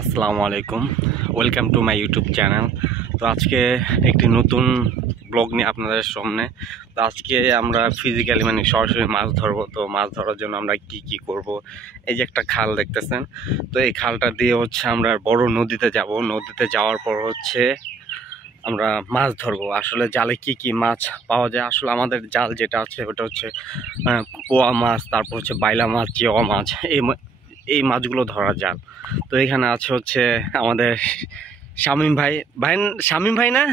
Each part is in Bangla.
আসসালামু আলাইকুম, welcome to my YouTube channel. তো আজকে একটি নতুন ব্লগ নিয়ে আপনাদের সামনে। তো আজকে আমরা ফিজিক্যালি সরাসরি মাছ ধরবো। তো মাছ ধরার জন্য আমরা কি করব, এই যে একটা খাল দেখতেছেন, তো এই খালটা দিয়ে আমরা বড় নদীতে যাব। নদীতে যাওয়ার পর আমরা মাছ ধরবো। আসলে জালে কি মাছ পাওয়া যায়, আসলে আমাদের জাল যেটা আছে ওটা পোয়া মাছ, তারপর বাইলা মাছ, জিওয়া মাছ, এই মাছগুলো ধরা যান। তো এখানে আছে আমাদের শামীম ভাই শামীম ভাই না,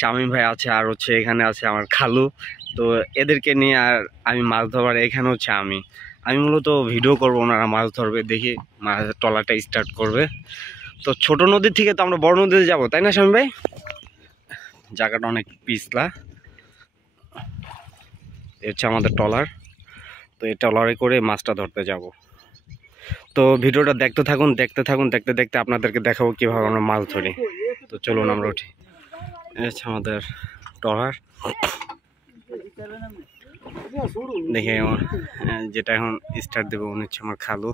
শামীম ভাই আছে, আর এখানে আছে আমার খালু। তো এদেরকে নিয়ে আর আমি মাছ ধরবার এখানে আমি মূলত ভিডিও করব, ওনারা মাছ ধরবে, দেখি মাছ টলাটা স্টার্ট করবে। তো ছোট নদীর থেকে তো আমরা বড় নদীতে যাবো, তাই না শামীম ভাই? জায়গাটা অনেক পিছলা। আমাদের টলার। তো এই টলারে করে মাছটা ধরতে যাব। তো ভিডিওটা দেখতে থাকুন, দেখতে দেখতে আপনাদেরকে দেখাবো কিভাবে আমরা মাছ ধরি। তো চলুন আমরা উঠি। আমাদের টলার দেখে যেটা এখন স্টার্ট দেবো, উনি হচ্ছে আমার খালু,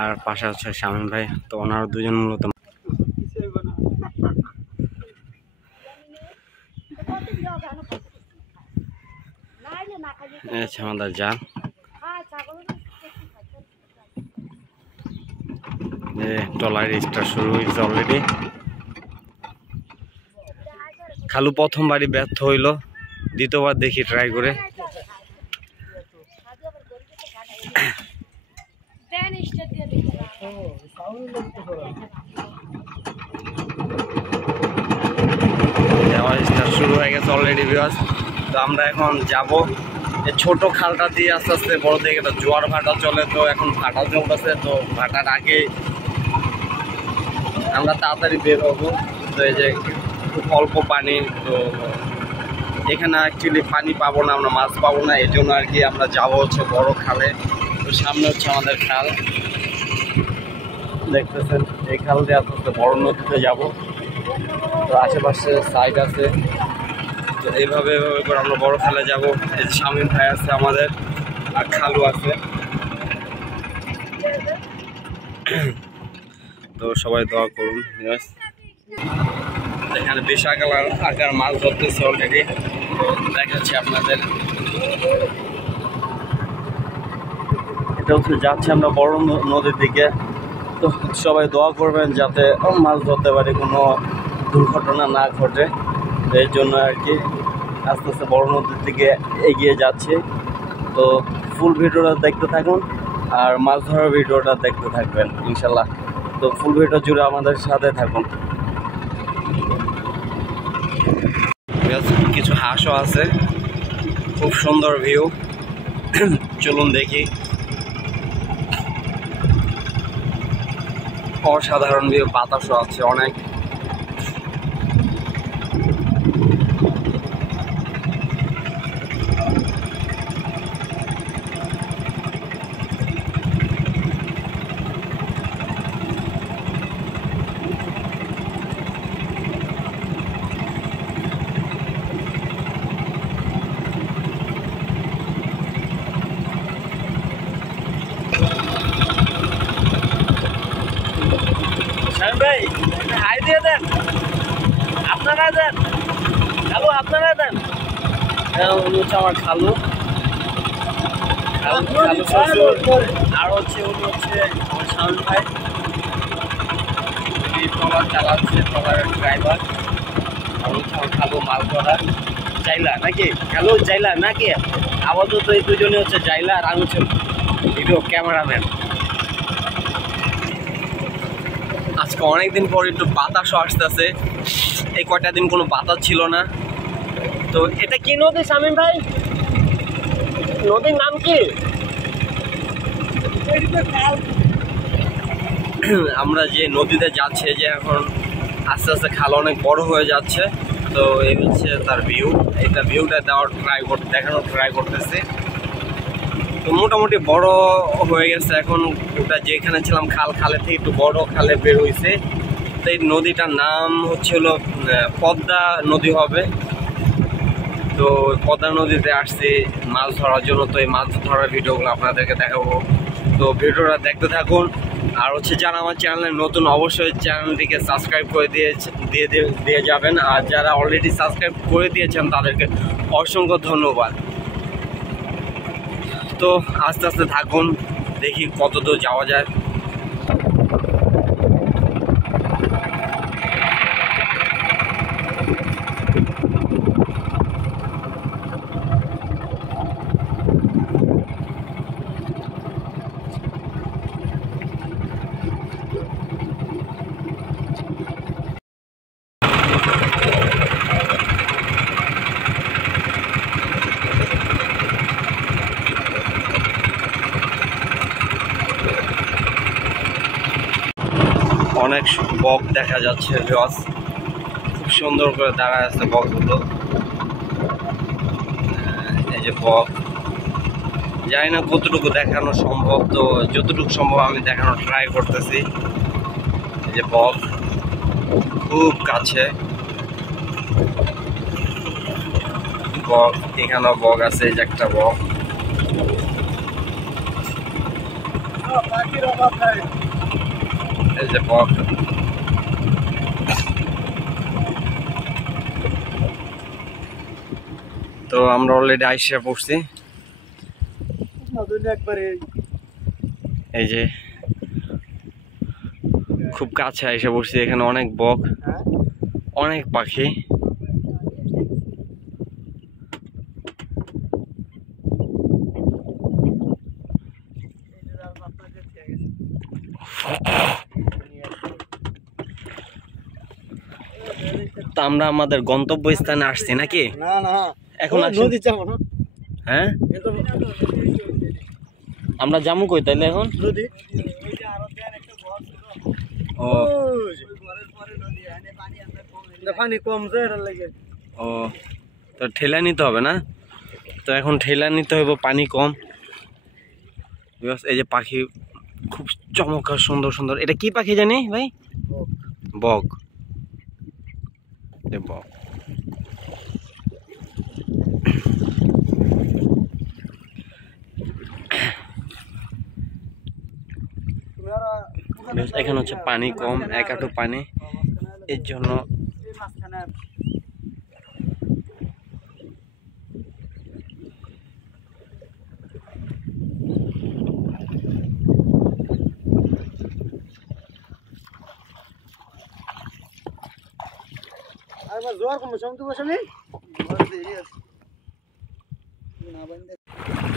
আর পাশে আছে শামীম ভাই। তো ওনারা দুজন মূলত আমাদের জাল। টলার স্টার্ট শুরু হয়েছে অলরেডি। খালু প্রথমবারই ব্যর্থ হইল, দ্বিতীয়বার দেখি ট্রাই করে। শুরু হয়ে গেছে অলরেডি ভিউয়ার্স। তো আমরা এখন যাব এই ছোট খালটা দিয়ে আস্তে আস্তে বড় দিকে জোয়ার ভাটা চলে। তো এখন ভাটা চলতেছে, তো ভাটার আগে আমরা তাড়াতাড়ি বের হবো। তো এই যে খুব অল্প পানি, তো এখানে অ্যাকচুয়ালি পানি পাবো না, আমরা মাছ পাবো না, এই জন্য আর কি আমরা যাবো বড় খালে। তো সামনে আমাদের খাল দেখতেছেন, এই খাল দিয়ে আস্তে আস্তে বড় নদীতে যাবো। তো আশেপাশে সাইড আছে, তো এইভাবে করে আমরা বড় খালে যাবো। এই যে শামীম ভাই আছে আমাদের, আর খালু আছে। তো সবাই দোয়া করুন। এখানে বিশাল আকার মাছ ধরতেছে অলরেডি, দেখাচ্ছি আপনাদের। এটা যাচ্ছে আমরা বড় নদীর দিকে। তো সবাই দোয়া করবেন যাতে মাছ ধরতে পারি, কোনো দুর্ঘটনা না ঘটে। এই জন্য আর কি আস্তে আস্তে বড় নদীর দিকে এগিয়ে যাচ্ছে। তো ফুল ভিডিওটা দেখতে থাকুন, আর মাছ ধরার ভিডিওটা দেখতে থাকবেন ইনশাল্লাহ। তো ফুল ভিডিও জুড়ে আমাদের সাথে থাকুন। কিছু হাঁসও আছে, খুব সুন্দর ভিউ। চলুন দেখি। অসাধারণ ভিউ, বাতাসও আছে অনেক। ভাই হাই দিয়ে দেন, আপনারা দেন, খালু আপনারা দেন। উনি আমার খালু, আর উনি আমার শামীম ভাই, ট্রলার চালাচ্ছে, ট্রলারের ড্রাইভার। আর আমার খালু মাছ ধরা জাইলা নাকি, খালু জাইলা নাকি, আপাতত এই দুজনে জাইলা, আর আমি ভিডিও ক্যামেরাম্যান। আজকে অনেকদিন পর একটু বাতাসও আসতেছে, এই কয়টা দিন কোনো বাতাস ছিল না। তো এটা কি নদী শামীম ভাই, নদীর নাম কি? আমরা যে নদীতে যাচ্ছে, যে এখন আস্তে আস্তে খাল অনেক বড় হয়ে যাচ্ছে। তো এই তার ভিউ, এটা ভিউটা দেখানোর ট্রাই করতেছে। তো মোটামুটি বড় হয়ে গেছে এখন। ওটা যেখানে ছিলাম খালের থেকে একটু বড় খালে বের হয়েছে। তো এই নদীটার নাম পদ্মা নদী হবে। তো পদ্মা নদীতে আসছি মাছ ধরার জন্য। তো এই মাছ ধরার ভিডিওগুলো আপনাদেরকে দেখাবো। তো ভিডিওটা দেখতে থাকুন, আর হচ্ছে যারা আমার চ্যানেলে নতুন অবশ্যই চ্যানেলটিকে সাবস্ক্রাইব করে দিয়ে যাবেন। আর যারা অলরেডি সাবস্ক্রাইব করে দিয়েছেন তাদেরকে অসংখ্য ধন্যবাদ। তো আস্তে আস্তে থাকুন, দেখি কত দূর যাওয়া যায়। অনেক বক দেখা যাচ্ছে, জস খুব সুন্দর করে দাঁড়ায় আছে বকগুলো। এই যে বক, জানি না কতটুকু দেখানো সম্ভব, তো যতটুকু সম্ভব আমি দেখানোর ট্রাই করতেছি। এই যে বক খুব কাছে, বক এখানেও বক আছে। এই যে একটা বক, এই যে বক। তো আমরা অলরেডি আইসা পড়ছি। এই যে খুব কাছে আইসা পড়ছি, এখানে অনেক বক, অনেক পাখি। তো আমরা আমাদের গন্তব্যস্থানে আসছি নাকি? না না, এখন নদী যাবো না। হ্যাঁ, আমরা যাবো কই তাইলে এখন? নদী। ও পানি কম যায় লাগে। ও, তো ঠেলা নিতে হবে না? তো এখন ঠেলা নিতে হবে, পানি কম। এই যে পাখি খুব চমৎকার সুন্দর সুন্দর। এটা কি পাখি জানি ভাই? বক। বক এখানে হচ্ছে পানি কম, এক হাঁটু পানি, এর জন্য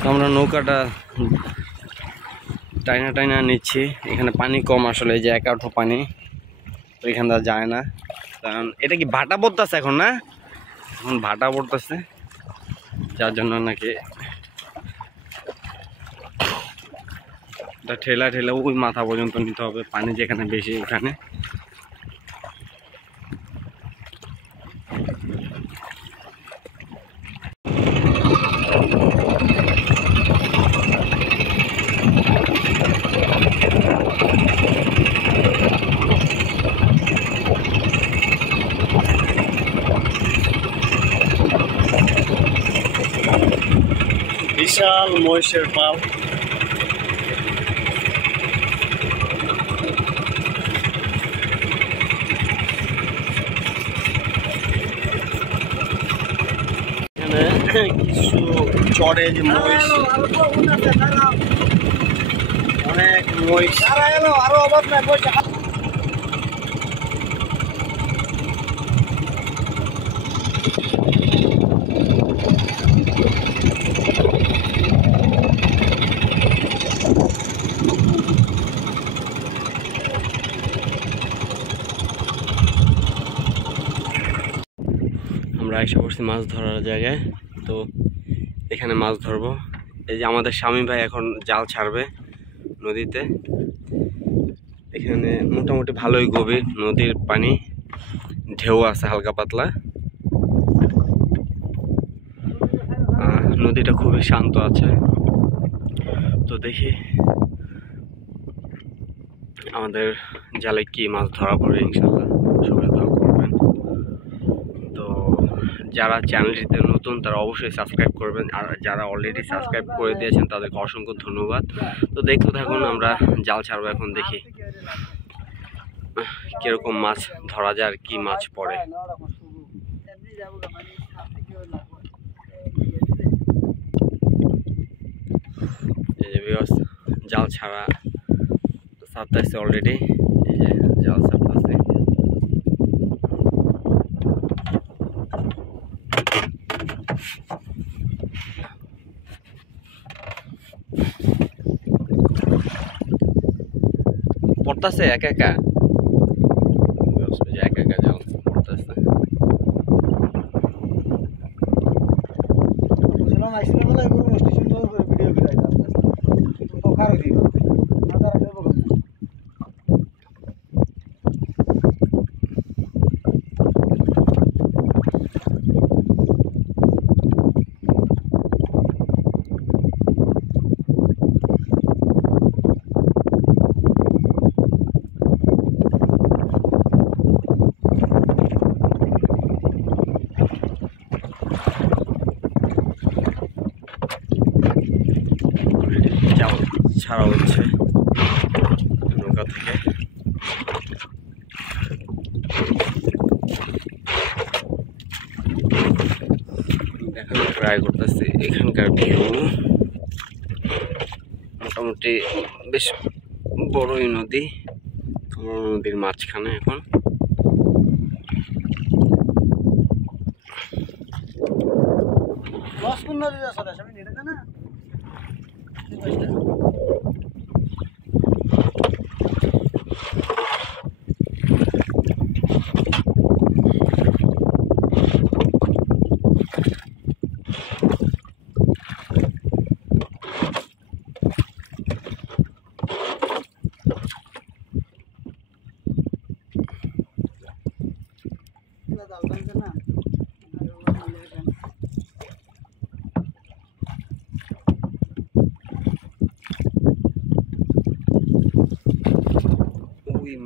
আমরা নৌকাটা টাইনা টাইনা নিচ্ছি। এখানে পানি কম আসলে, এই যে এক হাঁটু পানি, তো এখানটা যায় না। কারণ এটা কি ভাটা পড়তেছে এখন, না এখন ভাটা পড়তেছে, যার জন্য নাকি ঠেলা ঠেলা ওই মাথা পর্যন্ত নিতে হবে, পানি যেখানে বেশি এখানে। বিশাল মহিষের পাল। কিছু চড়ে যে মহিষ, অনেক মহিষ। আরো অভাব নাই। আমরা এসে পড়ছি মাছ ধরার জায়গায়। তো এখানে মাছ ধরবো। এই যে আমাদের স্বামী ভাই এখন জাল ছাড়বে নদীতে। এখানে মোটামুটি ভালোই গভীর নদীর পানি, ঢেউ আছে হালকা পাতলা। নদীটা খুবই শান্ত আছে। তো দেখি আমাদের জালে কি মাছ ধরা পড়ে, ইনশাল্লাহ সবাই দোয়া করবেন। তো যারা চ্যানেলটিতে নতুন তারা অবশ্যই সাবস্ক্রাইব করবেন, আর যারা অলরেডি সাবস্ক্রাইব করে দিয়েছেন তাদেরকে অসংখ্য ধন্যবাদ। তো দেখতে থাকুন, আমরা জাল ছাড়বো। এখন দেখি কিরকম মাছ ধরা যায় আর কি মাছ পড়ে। এই যে ভিউয়ার্স, জাল ছাড়া ছাড়তেছে অলরেডি। এই যে জাল ছাড়তেছে। পড়তেছে একা একা, একা একা জাল পড়তেছে। জাল ছাড়া হচ্ছে নৌকা থেকে। দেখানোর ট্রাই করতেছি এখানকার ভিউ। মোটামুটি বেশ বড়ই নদী, নদীর মাঝখানে এখন।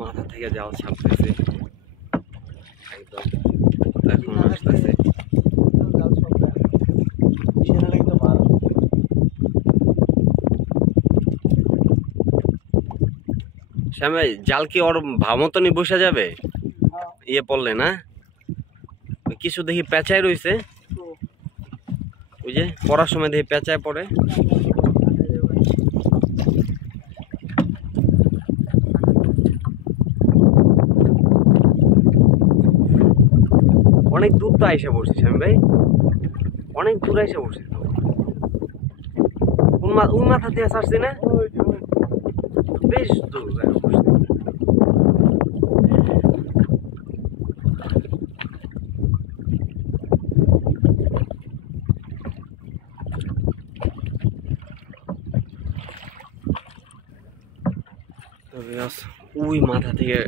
মাথা থেকে জাল ছাড়তেছে একদম, এখন আসতেছে। শ্যামাই, জাল কি ওর ভামতনই বসে যাবে ইয়ে পড়লে না? কিছু দেখি পেঁচায় রয়েছে, ওই যে পড়ার সময় দেখি পেঁচায় পড়ে। অনেক দূর তো আইসা পড়ছি শ্যাম ভাই, অনেক দূর আইসা পড়ছি তো। ওই মাথা দিয়ে ছাড়ছি না, বেশ দূর আইসা পড়ছি। ওই মাথা থেকে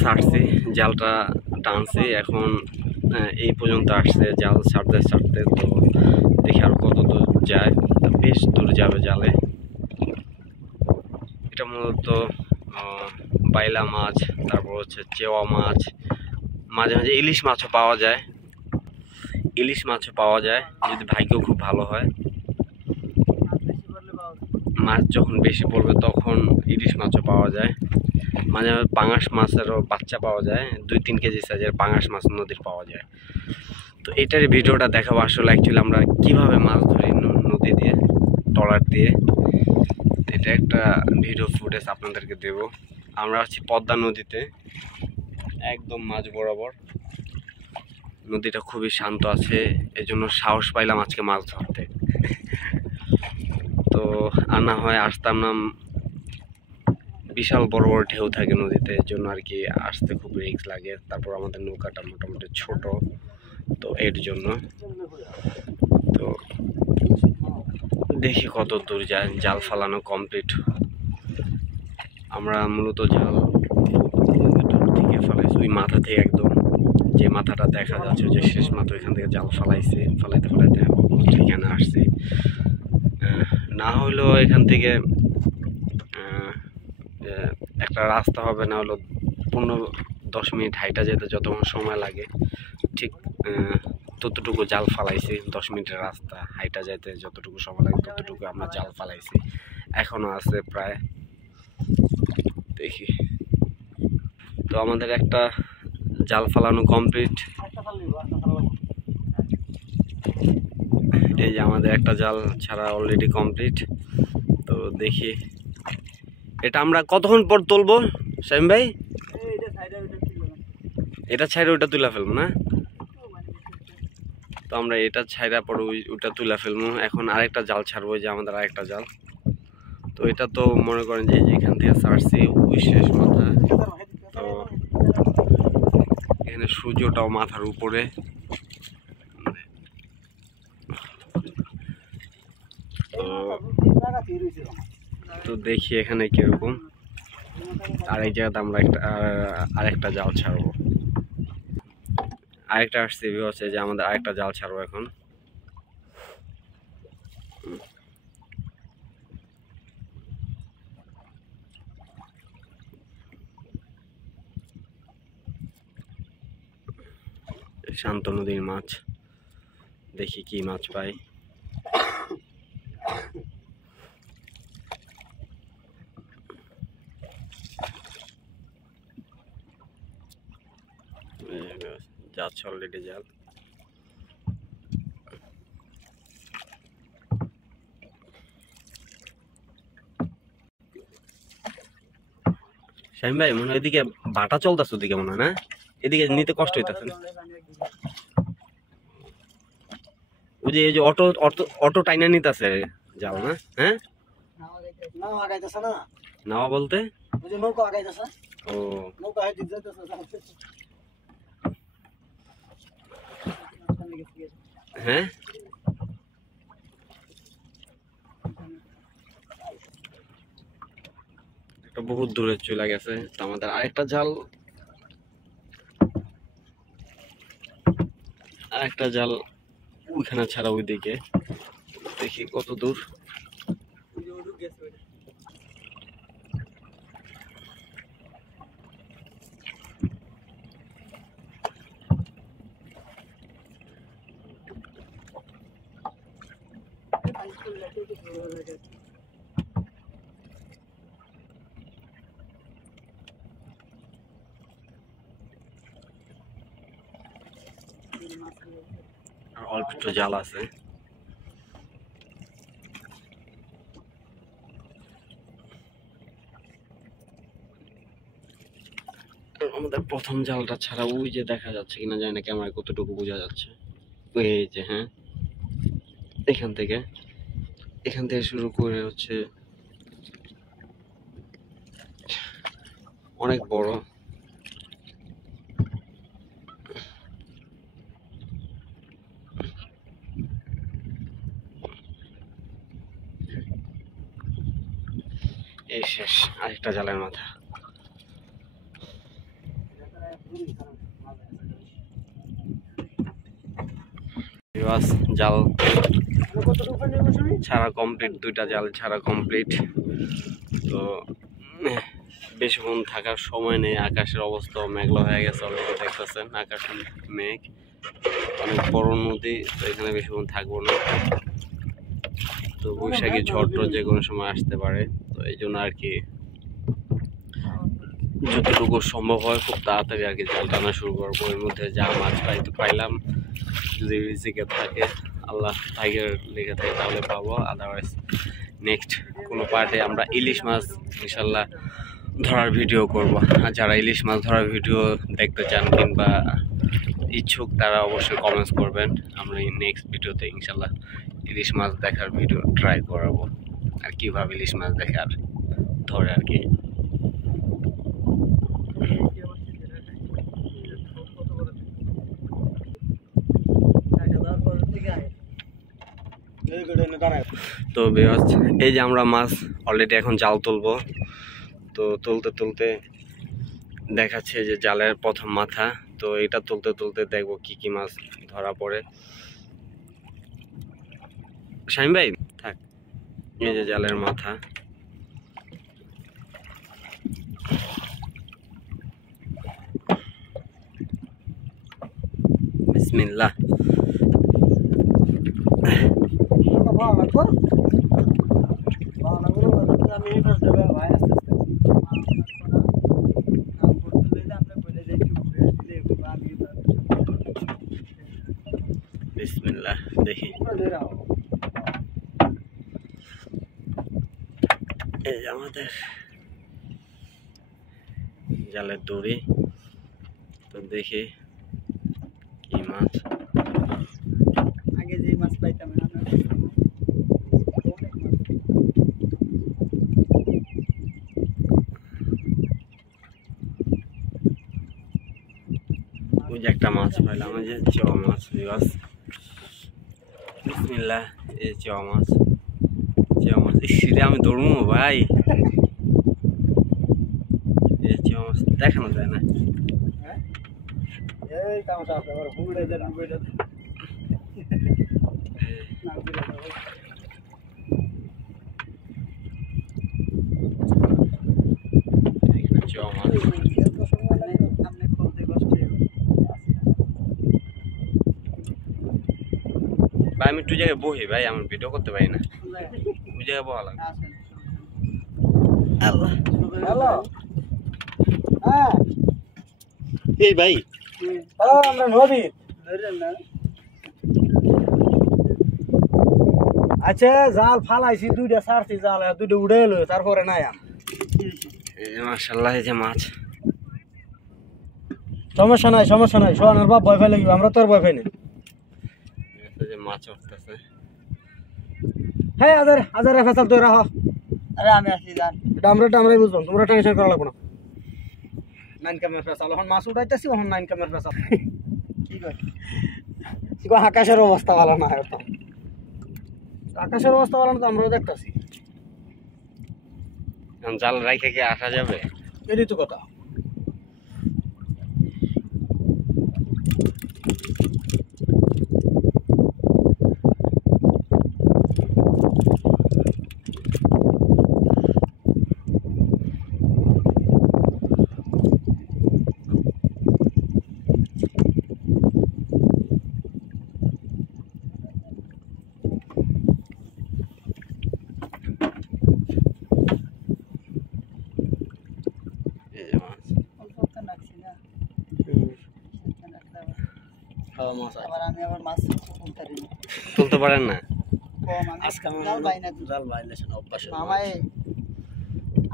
ছাড়ছে, জালটা টানছে, এখন এই পর্যন্ত আসছে জাল ছাড়তে ছাড়তে। তো দেখি আর কত দূর যায়, বেশ দূর যাবে জালে। এটা মূলত বাইলা মাছ, তারপর হচ্ছে চেওয়া মাছ, মাঝে মাঝে ইলিশ মাছও পাওয়া যায়। ইলিশ মাছও পাওয়া যায় যদি ভাগ্য খুব ভালো হয়। মাছ যখন বেশি পড়বে তখন ইলিশ মাছও পাওয়া যায়। মাঝে মাঝে পাঙাশ মাছেরও বাচ্চা পাওয়া যায়, 2-3 কেজি সাইজের পাঙাশ মাছ নদীর পাওয়া যায়। তো এটার ভিডিওটা দেখাবো আসলে অ্যাকচুয়ালি আমরা কিভাবে মাছ ধরি নদী দিয়ে, ট্রলার দিয়ে। এটা একটা ভিডিও ফুটেজ আপনাদেরকে দেব। আমরা আছি পদ্মা নদীতে, একদম মাঝ বরাবর। নদীটা খুবই শান্ত আছে, এজন্য সাহস পাইলাম আজকে মাছ ধরতে। তো আর না হয় আসতাম না, বিশাল বড় বড় ঢেউ থাকে নদীতে, এর জন্য আর কি আসতে খুব রিস্ক লাগে। তারপর আমাদের নৌকাটা মোটামুটি ছোট, তো এর জন্য। তো দেখি কত দূর যায়। জাল ফালানো কমপ্লিট। আমরা মূলত জাল দূর থেকে ফালাইছি, ওই মাথা থেকে একদম, যে মাথাটা দেখা যাচ্ছে যে শেষ মাথা, ওইখান থেকে জাল ফালাইছি। ফালাইতে ফালাইতে এখানে আসছি। না হইলেও এখান থেকে একটা রাস্তা হবে, না হলো 15-10 মিনিট হাইটা যেতে যতক্ষণ সময় লাগে, ঠিক ততটুকু জাল ফালাইছি। 10 মিনিটের রাস্তা হাইটা যাইতে যতটুকু সময় লাগে ততটুকু আমরা জাল ফালাইছি, এখনো আছে প্রায়। দেখি তো আমাদের একটা জাল ফালানো কমপ্লিট। এই যে আমাদের একটা জাল ছাড়া অলরেডি কমপ্লিট। তো দেখি এটা আমরা কতক্ষণ পর তুলবো শামিম ভাই? এটা ছাইড়া ওইটা তুলা ফেলবো না? তো আমরা এটা ছাইড়া পরে ওইটা তুলা ফেলবো। এখন আরেকটা জাল ছাড়বো, যে আমাদের আরেকটা জাল। তো এটা তো মনে করেন যে এখান থেকে ছাড়ছি ওই শেষ মাথা। তো এখানে সূর্যটাও মাথার উপরে। তো দেখি এখানে কিরকম। আরেক জায়গাতে আমরা আরেকটা জাল ছাড়বো। আরেকটা আসছে হচ্ছে যে আমাদের আরেকটা জাল ছাড়বো এখন। শান্ত নদীর মাছ, দেখি কি মাছ পাই। যাচ্ছে অলরেডি জাল। শামিম ভাই মনে হয় এদিকে বাটা চলতেছে, ওদিকে মনে হয় না, এদিকে নিতে কষ্ট হইতেছে। ওই যে এই যে অটো অটো অটো টাইনা নিতেছে জাল না? হ্যাঁ, নাওয়া বলতে ও হ্যাঁ। একটা বহুত দূরে চলে গেছে। তো আমাদের আরেকটা জাল ওইখানে ছাড়া ওইদিকে, দেখি কত দূর। আর অল্প একটু জাল আছে। আমাদের প্রথম জালটা ছাড়া ওই যে দেখা যাচ্ছে কিনা জানি না, ক্যামেরায় কতটুকু বোঝা যাচ্ছে। এই যে হ্যাঁ, এখান থেকে শুরু করে হচ্ছে অনেক বড়। এই শেষ, আরেকটা জালের মাথা। জাল ছাড়া কমপ্লিট, দুইটা জাল ছাড়া কমপ্লিট। তো বেশিক্ষণ থাকার সময় নেই, আকাশের অবস্থা মেঘলা হয়ে গেছে অলরেডি, দেখতেছেন আকাশে মেঘ, অনেক বড় নদী। তো এখানে বেশিক্ষণ থাকবো না, তো বৈশাখী ঝড় যে কোনো সময় আসতে পারে। তো এই জন্য আর কি যতটুকু সম্ভব হয় খুব তাড়াতাড়ি আর কি জাল টানা শুরু করবো। এর মধ্যে যা মাছ পাই তো পাইলাম, যদি রিজিকে থাকে, আল্লাহ ভাগ্যের লেগে থাকে তাহলে পাবো, আদারওয়াইজ নেক্সট কোনো পার্টে আমরা ইলিশ মাছ ইনশাল্লাহ ধরার ভিডিও করব। আর যারা ইলিশ মাছ ধরার ভিডিও দেখতে চান কিংবা ইচ্ছুক তারা অবশ্যই কমেন্টস করবেন। আমরা নেক্সট ভিডিওতে ইনশাল্লাহ ইলিশ মাছ দেখার ভিডিও ট্রাই করাবো, আর কীভাবে ইলিশ মাছ দেখার ধরে আর কি। তো এই যে আমরা মাছ অলরেডি এখন জাল তুলবো। তো তুলতে তুলতে দেখাচ্ছে যে জালের প্রথম মাথা। তো এটা তুলতে তুলতে দেখবো কি কি মাছ ধরা পড়ে। শামিম ভাই থাক, এই যে জালের মাথা। বিসমিল্লাহ। এই যে আমাদের জালের দড়ি, তো দেখি কি মাছ। আগে যে মাছ পাইতাম না ওই যে একটা মাছ পাইলাম, ওই যে চেওয়া মাছ। বিসমিল্লাহ, এই চেওয়া মাছ। চেওয়া মাছ ইসরে আমি ধরবো ভাই, এই চেওয়া মাছ দেখানো যায় না। এই তামাশা আছে আবার হুড়ে দেন বইটা না বিরে এখানে চেওয়া মাছ। এত সময় লাগে সামনে খুলতে কষ্ট ভাই আমি একটু জায়গায় বহি ভাই, আমার ভিডিও করতে পারি না, ওই জায়গায় বহা লাগে। আল্লাহ হ্যালো হ্যাঁ এই ভাই আমরা নদী ধরেন না। আচ্ছা জাল ফালাইছি, দুইটা ছাড়ছি জাল, দুইটা উড়ে এলো, তারপরে নাই আম। মাশাআল্লাহ, এই যে মাছ। সমস্যা নাই সমস্যা নাই, সোহানের বাপ ভয় পাই লাগবে, আমরা তোর ভয় পাই না। এই যে মাছ উঠতেছে। হ্যাঁ আজার আজার ফেসাল তুই রাখ। আরে আমি আসি জান, এটা আমরাই বুঝলাম, তোমরা টেনশন করা লাগবে না। নাইন কামের ফেসাল এখন মাছ উঠাইতেছি, এখন নাইন কামের ফেসাল। কি কয় কি কয়, আকাশের অবস্থা ভালো না এখন। আকাশের অবস্থা ভালো না তো আমরাও দেখতেছি। জাল রাইখে কি আসা যাবে? এটাই তো কথা। এই যে মাছ। তুলতে পারেন না?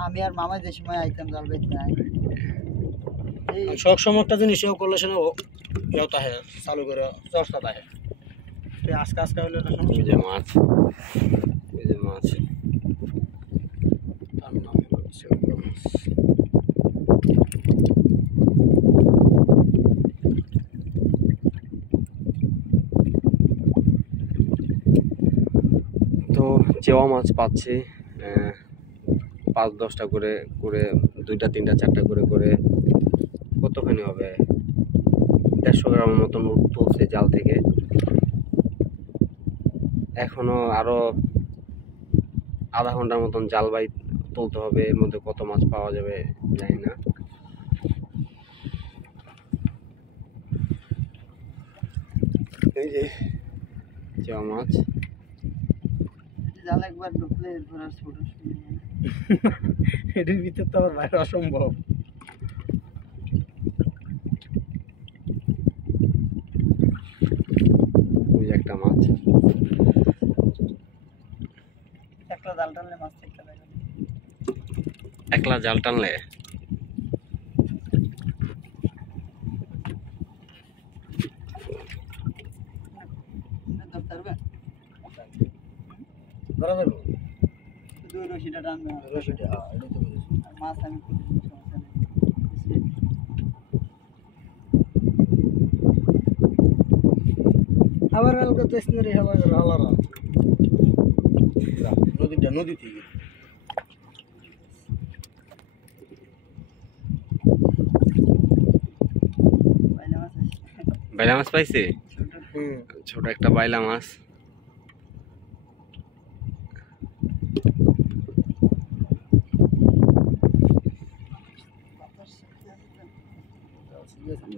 আমি আর মামাই যে সময় আইতাম জাল বাইতে নাই, সব সময় একটা জিনিস করলে সে চালু করে চর্চা থাকে। আজকে আজকে হলে এই যে মাছ, এই যে মাছ। তার নাম হচ্ছে মাছ। তো চেওয়া মাছ পাচ্ছি 5-10টা করে করে, 2টা 3টা 4টা করে করে, কতখানি হবে, 150 গ্রামের মতন তুলছে জাল থেকে। এখনো আরো আধা ঘন্টার মতন জাল বাই তুলতে হবে, এর মধ্যে কত মাছ পাওয়া যাবে জানি না। এই যে চেওয়া মাছ। জাল একবার ঢুকলে ধরার ছোট এটির ভিতর তো আবার বাইরে অসম্ভব। ওই একটা মাছ, একটা জাল টানলে মাছ থেকে লাগে, একলা জাল টানলে। ধরা যাবে দুই রশিটা টানবে, রশিটা মাছ আমি আবার হালকা তেসনারি হালা হালারা নদীটা নদী থেকে বাইলা মাছ পাইছে, ছোট একটা বাইলা মাছ।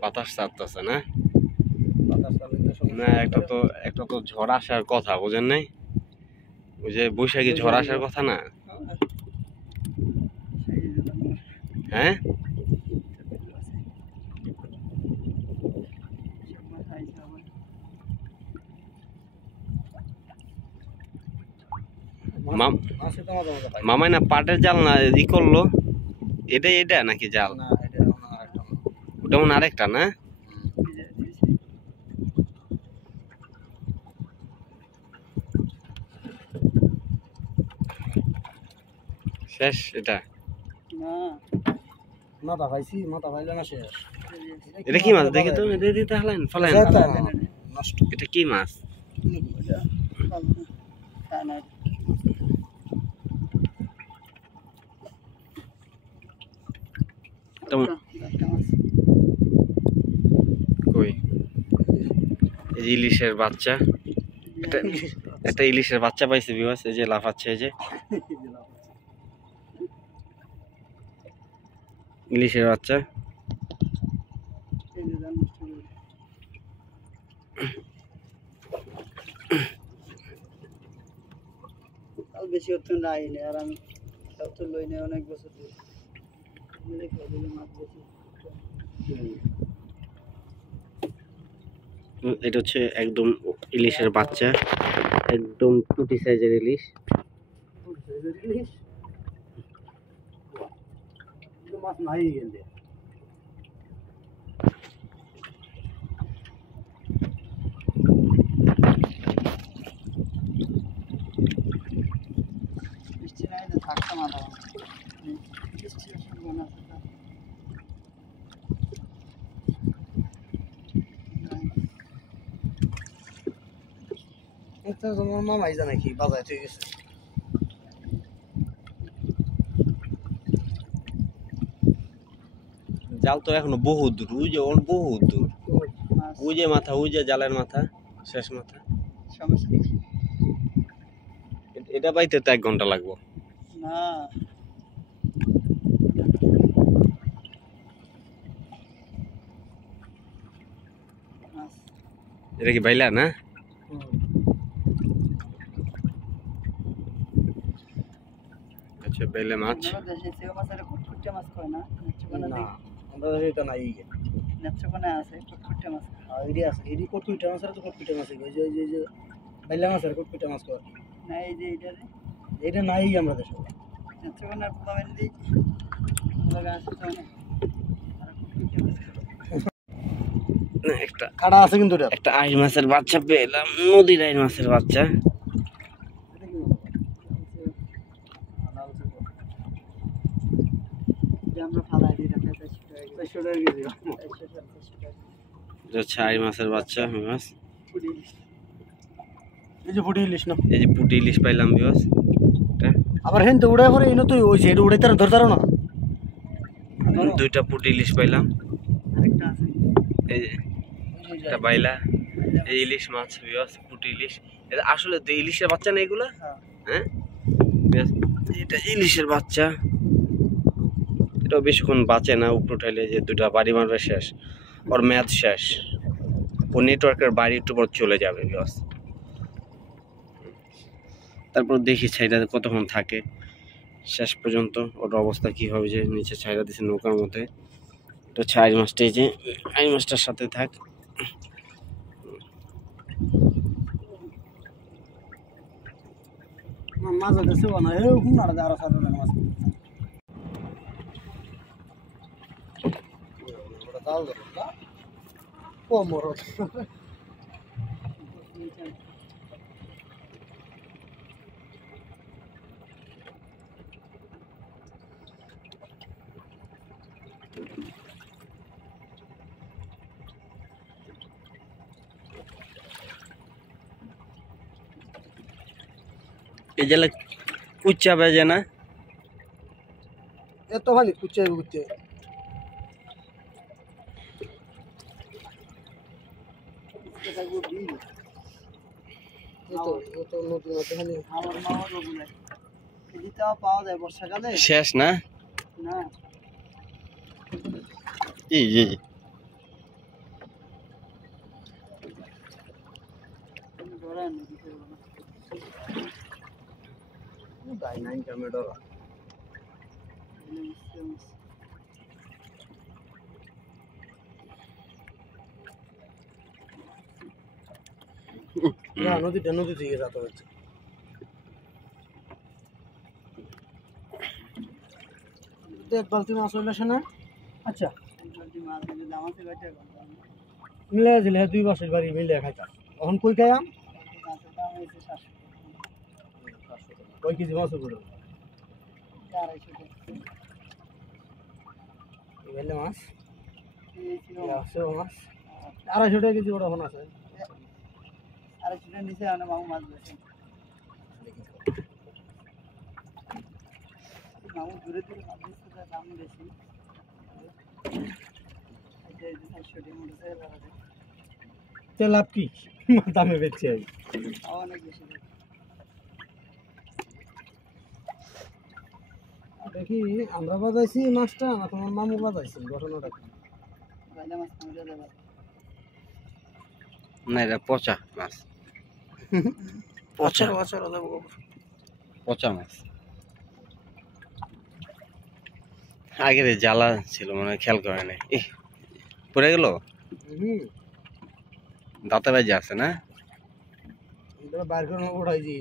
বাতাস চাপতেছে না? না, একটা তো ঝড় আসার কথা, বুঝেন নাই? ওই যে বৈশাখী ঝড় আসার কথা না? হ্যাঁ, মাছে তো মাঝে মাঝে পাই মামাই না পাটের জাল না ই করলো, এটা নাকি জাল? না এটা মনে হয় আরেকটা না। ওটা মনে হয় আরেকটা না? শেষ এটা? মাথা পাইছি, মাথা পাইলে না শেষ। এটা কি মাছ দেখি তো, এটা দিতে হলেন ফলাইন। নষ্ট এটা কি মাছ? কই এই যে ইলিশের বাচ্চা, একটা ইলিশের বাচ্চা পাইছে ভিউয়ার্স, এই যে লাফাচ্ছে, এই যে ইলিশের বাচ্চা। বেশি হতো নাই আর আমি তো লই না অনেক বছর ধরে। এটা হচ্ছে একদম ইলিশের বাচ্চা, একদম টুটি সাইজের ইলিশ। মাছ নাই গেলে থাকতাম আলাদা তোমার মামাই জানে কি বাজায় ঠিক আছে জাল তো এখনো বহু দূর, ওই যে বহু দূর, ওই যে মাথা, ওই যে জালের মাথা, শেষ মাথা। এটা পাইতে তো 1 ঘন্টা লাগবো না। এটা কি বাইলা না? আচ্ছা বেলে মাছ। এটা নাই আমরা দেশে একটা কাটা আছে কিন্তু একটা আইড় মাছের বাচ্চা পেলাম, নদীর আইড় মাছের বাচ্চা। আইড় মাছের বাচ্চা মাছ। এই যে পুটি ইলিশ না, এই যে পুটি ইলিশ পাইলাম বিকজ আবার হেন তো উড়ে পরে এই নতুন ওই যে এটা উড়ে তার ধরতারো না। 2টা পুটি ইলিশ পাইলাম, এই যে একটা বাইলা, এই ইলিশ মাছ বিকজ পুটি ইলিশ। এটা আসলে তো ইলিশের বাচ্চা না এগুলা? হ্যাঁ এটা ইলিশের বাচ্চা। এটাও বেশিক্ষণ বাঁচে না, উপরে উঠাইলে যে 2টা বাড়ি মারবে শেষ, ওর ম্যাচ শেষ, ও নেটওয়ার্কের বাড়ি একটু পর চলে যাবে বিকজ। তারপর দেখি ছাইটা কতক্ষণ থাকে শেষ পর্যন্ত, ওর অবস্থা কি হবে। যে নিচে ছাইরা দিছে নৌকার মধ্যে, এটা হচ্ছে আইড় মাছটা, এই যে আইড় মাছটার সাথে থাক। মাছ আছে না হে হুন না আর সাথে মাছ ওটা তাও ধরো না ও মরো এই জেলে কুচ্চা বেজে না, এত খালি কুচে কুচে পাওয়া যায় বর্ষাকালে শেষ না? না এই যে নদীটা নদী থেকে যেতে হচ্ছে। এক বালতি মাছ হইলে না আচ্ছা মিলে দিলে 2 বছর বাড়ি মিলে খাইতা এখন কই খাইয়াম কই কেজি মাছ করে এগুলো মাছ মাছ 250 টাকা কেজি ওটা এখন আছে 250 টাকা নিচে আনা মাছ বেশি মামু দূরে দূরে মাছ বেচতে দাম বেশি লাভ কি দামে বেচছি আমি অনেক বেশি দেখি আমরা বাজাইছি মাছটা না তোমার মামু বাজাইছি ঘটনাটা কি না এটা পচা মাছ পচা পচা মাছ আগের জ্বালা ছিল মনে হয় খেয়াল করে নাই পড়ে গেল দাঁতে বাজে আছে না বার করে ওঠাই যে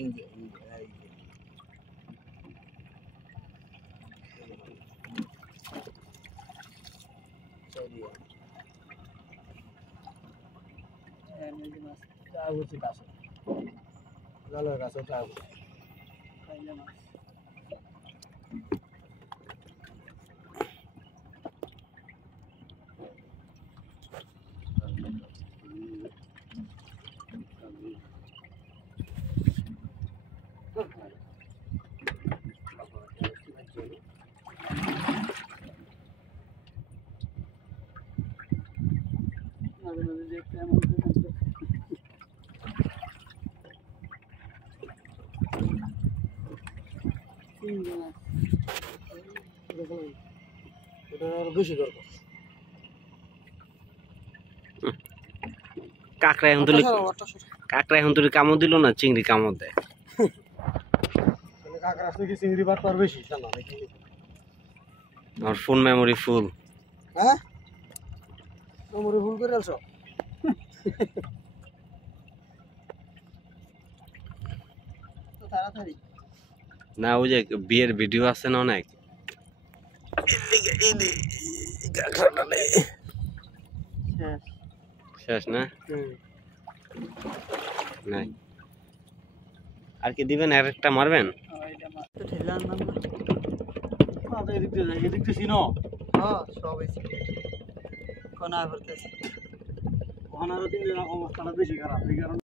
কাঁকড়া এখন তুলি কামড় দিল না চিংড়ি কামড় দেয় চিংড়ি বাট পার বেশি আমার ফোন মেমোরি ফুল হ্যাঁ মেমোরি ফুল করে আলছো তো তাড়াতাড়ি না ওই যে বিয়ের ভিডিও আছে না অনেক শেষ না নাই আর কি দিবেন আর একটা মারবেন এদিক দিয়ে চিনো হ্যাঁ সব কোনা করতেছি ওখানে আরো 3 দিন অবস্থাটা বেশি খারাপ এই কারণে